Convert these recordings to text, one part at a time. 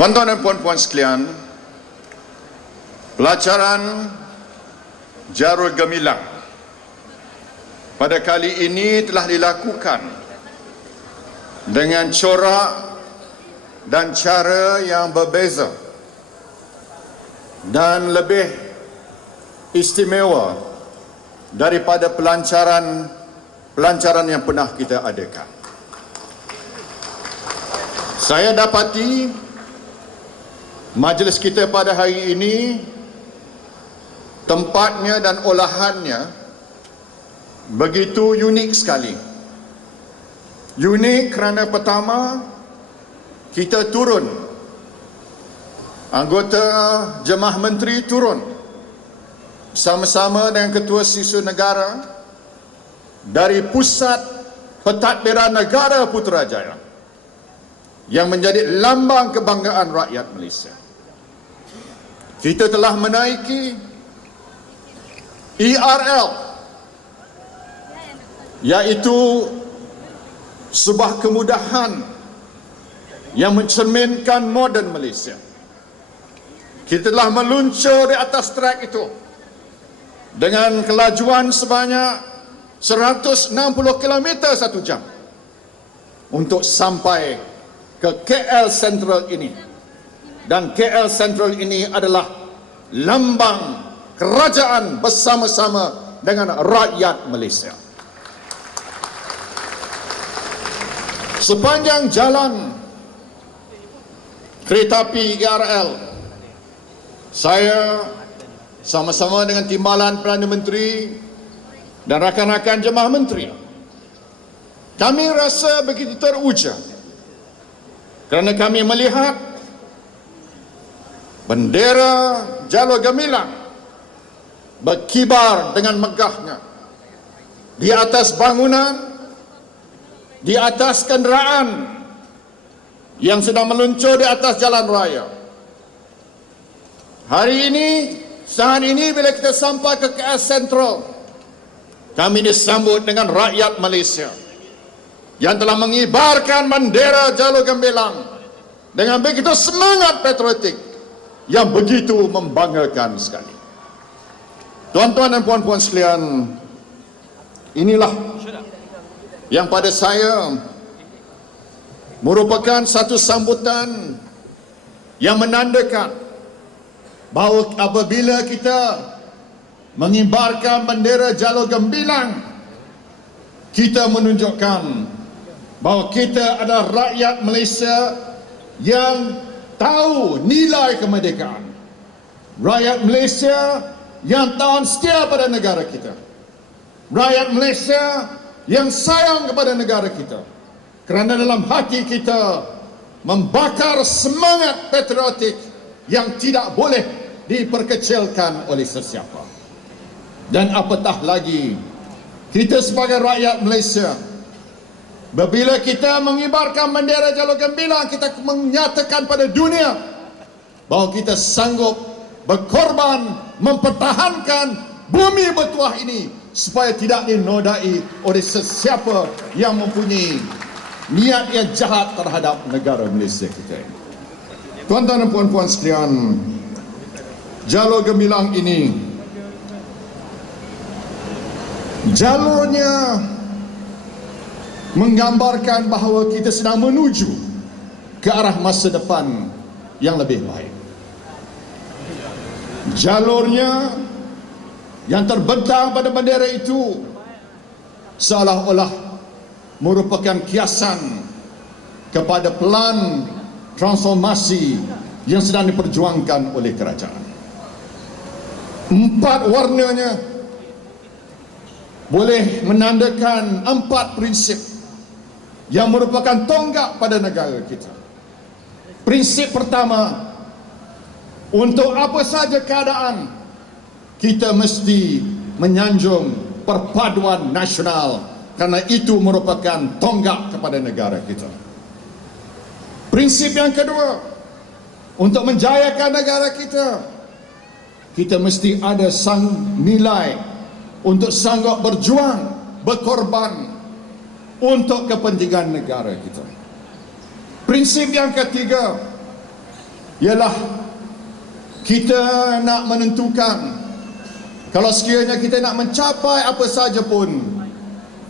Tuan-tuan dan puan-puan sekalian, pelacaran Jarul Gemilang pada kali ini telah dilakukan dengan corak dan cara yang berbeza dan lebih istimewa daripada pelancaran yang pernah kita adakan. Saya dapati majlis kita pada hari ini, tempatnya dan olahannya begitu unik sekali. Unik kerana pertama, kita turun, anggota Jemaah Menteri turun bersama-sama dengan Ketua Siswa Negara dari Pusat Pentadbiran Negara Putrajaya yang menjadi lambang kebanggaan rakyat Malaysia. Kita telah menaiki ERL, iaitu sebuah kemudahan yang mencerminkan moden Malaysia. Kita telah meluncur di atas trek itu dengan kelajuan sebanyak 160 km satu jam untuk sampai ke KL Sentral ini. Dan KL Sentral ini adalah lambang kerajaan bersama-sama dengan rakyat Malaysia. Sepanjang jalan kereta api ERL, saya sama-sama dengan Timbalan Perdana Menteri dan rakan-rakan Jemaah Menteri, kami rasa begitu teruja kerana kami melihat bendera Jalur Gemilang berkibar dengan megahnya di atas bangunan, di atas kenderaan yang sedang meluncur di atas jalan raya. Hari ini, saat ini bila kita sampai ke KL Sentral, kami disambut dengan rakyat Malaysia yang telah mengibarkan bendera Jalur Gemilang dengan begitu semangat patriotik yang begitu membanggakan sekali. Tuan-tuan dan puan-puan sekalian, inilah yang pada saya merupakan satu sambutan yang menandakan bahawa apabila kita mengibarkan bendera Jalur Gemilang, kita menunjukkan bahawa kita adalah rakyat Malaysia yang tahu nilai kemerdekaan, rakyat Malaysia yang tahan setia pada negara kita, rakyat Malaysia yang sayang kepada negara kita, kerana dalam hati kita membakar semangat patriotik yang tidak boleh diperkecilkan oleh sesiapa. Dan apatah lagi, kita sebagai rakyat Malaysia, bila kita mengibarkan bendera Jalur Gemilang, kita menyatakan pada dunia bahawa kita sanggup berkorban mempertahankan bumi bertuah ini supaya tidak dinodai oleh sesiapa yang mempunyai niat yang jahat terhadap negara Malaysia kita. Tuan-tuan dan puan-puan sekalian, Jalur Gemilang ini, jalurnya menggambarkan bahawa kita sedang menuju ke arah masa depan yang lebih baik. Jalurnya yang terbentang pada bendera itu seolah-olah merupakan kiasan kepada pelan transformasi yang sedang diperjuangkan oleh kerajaan. 4 warnanya boleh menandakan 4 prinsip yang merupakan tonggak pada negara kita. Prinsip pertama, untuk apa saja keadaan, kita mesti menyanjung perpaduan nasional, kerana itu merupakan tonggak kepada negara kita. Prinsip yang kedua, untuk menjayakan negara kita, kita mesti ada sang nilai untuk sanggup berjuang, berkorban untuk kepentingan negara kita. Prinsip yang ketiga, ialah kita nak menentukan, kalau sekiranya kita nak mencapai apa saja pun,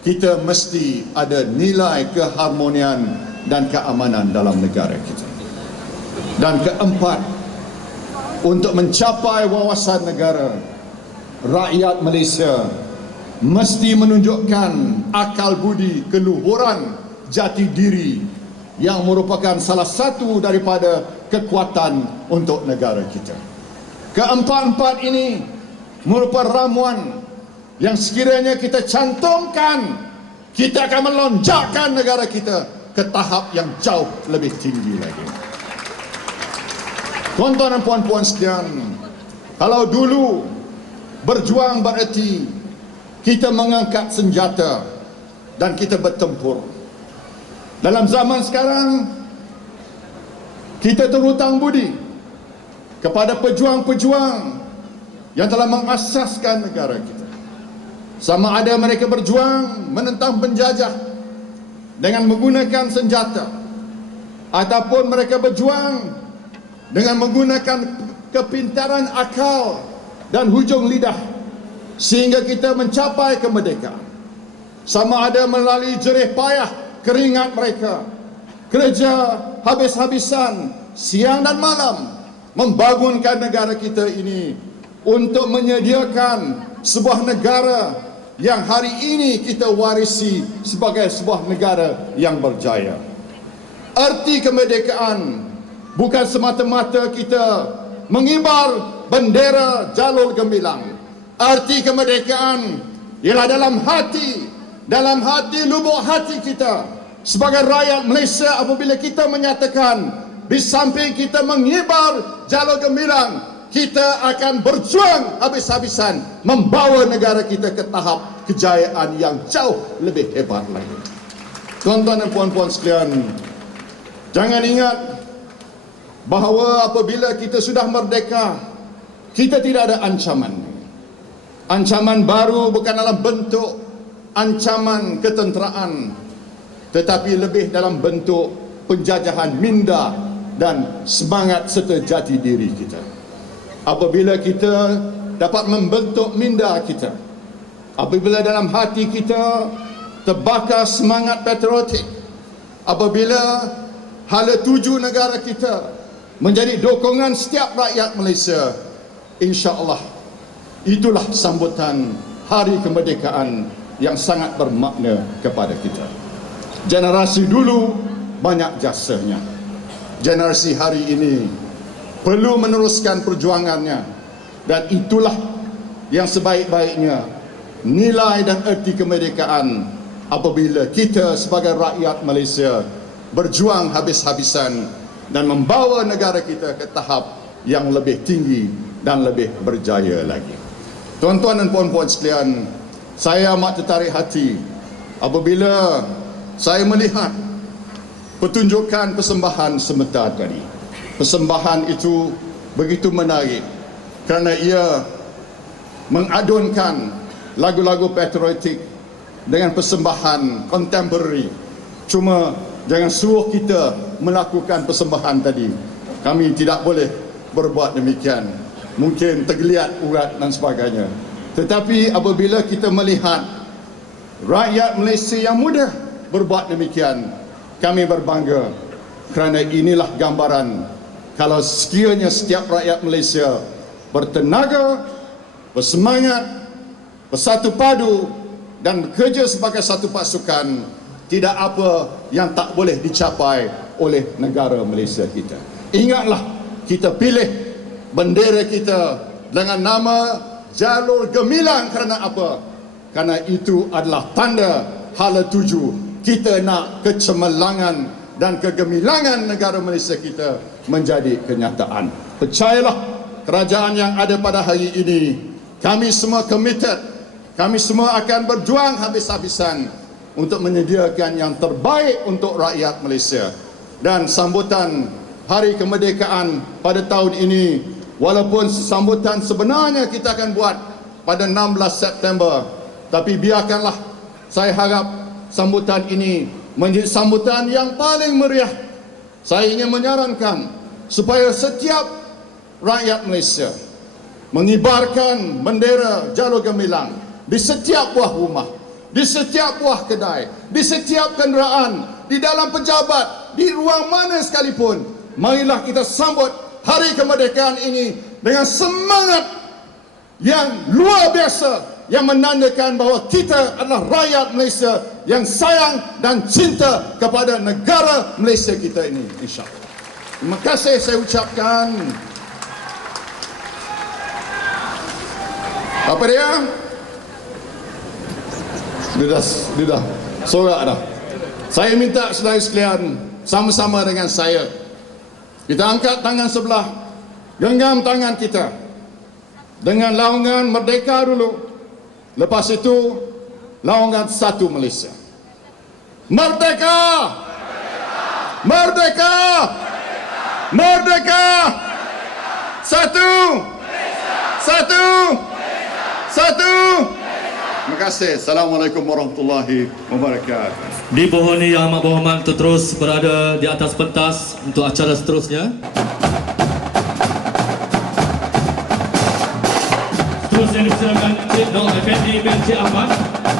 kita mesti ada nilai keharmonian dan keamanan dalam negara kita. Dan keempat, untuk mencapai wawasan negara, rakyat Malaysia mesti menunjukkan akal budi, keluhuran, jati diri yang merupakan salah satu daripada kekuatan untuk negara kita. Keempat-empat ini merupakan ramuan yang sekiranya kita cantumkan, kita akan melonjakkan negara kita ke tahap yang jauh lebih tinggi lagi. Tuan-tuan dan puan-puan sekalian, kalau dulu berjuang bererti kita mengangkat senjata dan kita bertempur. Dalam zaman sekarang, kita terhutang budi kepada pejuang-pejuang yang telah mengasaskan negara kita. Sama ada mereka berjuang menentang penjajah dengan menggunakan senjata, ataupun mereka berjuang dengan menggunakan kepintaran akal dan hujung lidah sehingga kita mencapai kemerdekaan. Sama ada melalui jerih payah keringat mereka, kerja habis-habisan siang dan malam membangunkan negara kita ini untuk menyediakan sebuah negara yang hari ini kita warisi sebagai sebuah negara yang berjaya. Arti kemerdekaan bukan semata-mata kita mengibar bendera jalur gemilang. Arti kemerdekaan ialah dalam hati lubuk hati kita sebagai rakyat Malaysia, apabila kita menyatakan di samping kita mengibar jalur gemilang, kita akan berjuang habis-habisan membawa negara kita ke tahap kejayaan yang jauh lebih hebat lagi. Tuan-tuan dan puan-puan sekalian, jangan ingat bahawa apabila kita sudah merdeka, kita tidak ada ancaman. Ancaman baru bukan dalam bentuk ancaman ketenteraan, tetapi lebih dalam bentuk penjajahan minda dan semangat serta jati diri kita. Apabila kita dapat membentuk minda kita, apabila dalam hati kita terbakar semangat patriotik, apabila hala tuju negara kita menjadi dokongan setiap rakyat Malaysia, insya-Allah itulah sambutan hari kemerdekaan yang sangat bermakna kepada kita. Generasi dulu banyak jasanya. Generasi hari ini perlu meneruskan perjuangannya, dan itulah yang sebaik-baiknya nilai dan erti kemerdekaan apabila kita sebagai rakyat Malaysia berjuang habis-habisan dan membawa negara kita ke tahap yang lebih tinggi dan lebih berjaya lagi. Tuan-tuan dan puan-puan sekalian, saya amat tertarik hati apabila saya melihat pertunjukan persembahan sebentar tadi. Persembahan itu begitu menarik kerana ia mengadunkan lagu-lagu patriotik dengan persembahan contemporary. Cuma jangan suruh kita melakukan persembahan tadi. Kami tidak boleh berbuat demikian. Mungkin tergeliat urat dan sebagainya. Tetapi apabila kita melihat rakyat Malaysia yang muda berbuat demikian, kami berbangga kerana inilah gambaran kalau sekiranya setiap rakyat Malaysia bertenaga, bersemangat, bersatu padu dan bekerja sebagai satu pasukan, tidak apa yang tak boleh dicapai oleh negara Malaysia kita. Ingatlah, kita pilih bendera kita dengan nama jalur gemilang kerana apa? Kerana itu adalah tanda hala tuju kita nak kecemerlangan dan kegemilangan negara Malaysia kita menjadi kenyataan. Percayalah, kerajaan yang ada pada hari ini, kami semua committed, kami semua akan berjuang habis-habisan untuk menyediakan yang terbaik untuk rakyat Malaysia. Dan sambutan hari kemerdekaan pada tahun ini, walaupun sambutan sebenarnya kita akan buat pada 16 September, tapi biarkanlah, saya harap sambutan ini menjadi sambutan yang paling meriah. Saya ingin menyarankan supaya setiap rakyat Malaysia mengibarkan bendera Jalur Gemilang di setiap buah rumah, di setiap buah kedai, di setiap kenderaan, di dalam pejabat, di ruang mana sekalipun. Marilah kita sambut hari kemerdekaan ini dengan semangat yang luar biasa, yang menandakan bahawa kita adalah rakyat Malaysia yang sayang dan cinta kepada negara Malaysia kita ini, insya-Allah. Terima kasih saya ucapkan. Apa dia? Dia dah sorak dah. Saya minta saudara sekalian sama-sama dengan saya. Kita angkat tangan sebelah, genggam tangan kita dengan laungan merdeka dulu. Lepas itu laungan satu Malaysia. Merdeka! Merdeka! Merdeka! Satu! Satu! Satu! Terima kasih. Assalamualaikum warahmatullahi wabarakatuh. Dimohoni Yang Amat Berhormat untuk terus berada di atas pentas untuk acara seterusnya. Seterusnya dipersilakan Cik Nur Effendi bin Cik Ahmad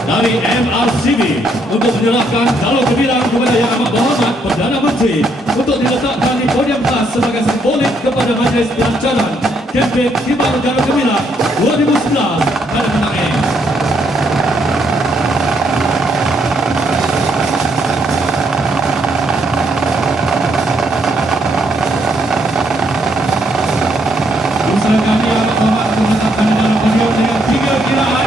dari MRCB untuk menyerahkan Jalur Gemilang kepada Yang Amat Berhormat Perdana Menteri untuk diletakkan di podium khas sebagai simbolik kepada majlis pelancaran kempen Kibar Jalur Gemilang 2011 pada petang ini. Silakan Yang Amat Berhormat untuk meletakkan dalam podium dengan 3 kiraan